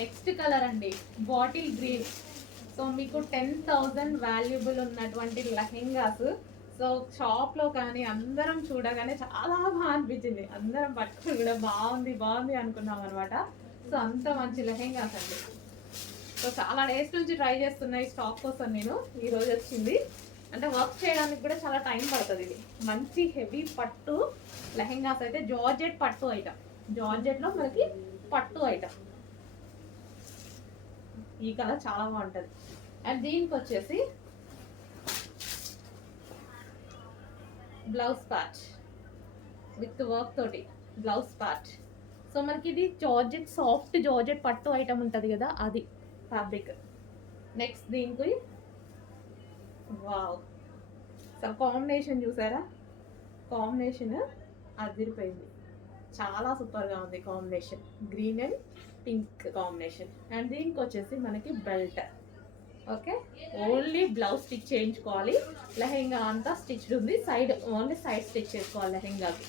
Next colour అండి, bottle green. So మీకు 10,000 valuable ఉన్నటువంటి లెహెంగాస్. సో షాప్లో కానీ అందరం చూడగానే చాలా బాగా అనిపించింది, అందరం పట్టుకుని కూడా బాగుంది బాగుంది అనుకున్నాం అనమాట. సో అంత మంచి లెహెంగాస్ అండి. సో చాలా డేస్ నుంచి ట్రై చేస్తున్నా ఈ స్టాక్ కోసం నేను. ఈరోజు వచ్చింది, అంటే వర్క్ చేయడానికి కూడా చాలా టైం పడుతుంది. ఇది మంచి హెవీ పట్టు లెహెంగాస్ అయితే, జార్జెట్ పట్టు ఐటమ్, జార్జెట్లో మనకి పట్టు ఐటమ్. ఈ కలర్ చాలా బాగుంటుంది. అండ్ దీనికి వచ్చేసి బ్లౌజ్ ప్యాచ్ విత్ వర్క్ తోటి బ్లౌజ్ ప్యాచ్. సో మనకి ఇది జార్జెట్, సాఫ్ట్ జార్జెట్ పట్టు ఐటమ్ ఉంటుంది కదా, అది ఫ్యాబ్రిక్. నెక్స్ట్ దీనికి వావ్, సో కాంబినేషన్ చూసారా, కాంబినేషన్ అదిరిపోయింది, చాలా సూపర్గా ఉంది combination, green and pink combination. And దీనికి వచ్చేసి మనకి belt. Okay, only blouse stitch చేయించుకోవాలి, లెహెంగా అంతా స్టిచ్డ్ ఉంది, సైడ్ ఓన్లీ సైడ్ స్టిచ్ చేసుకోవాలి లెహెంగాకి.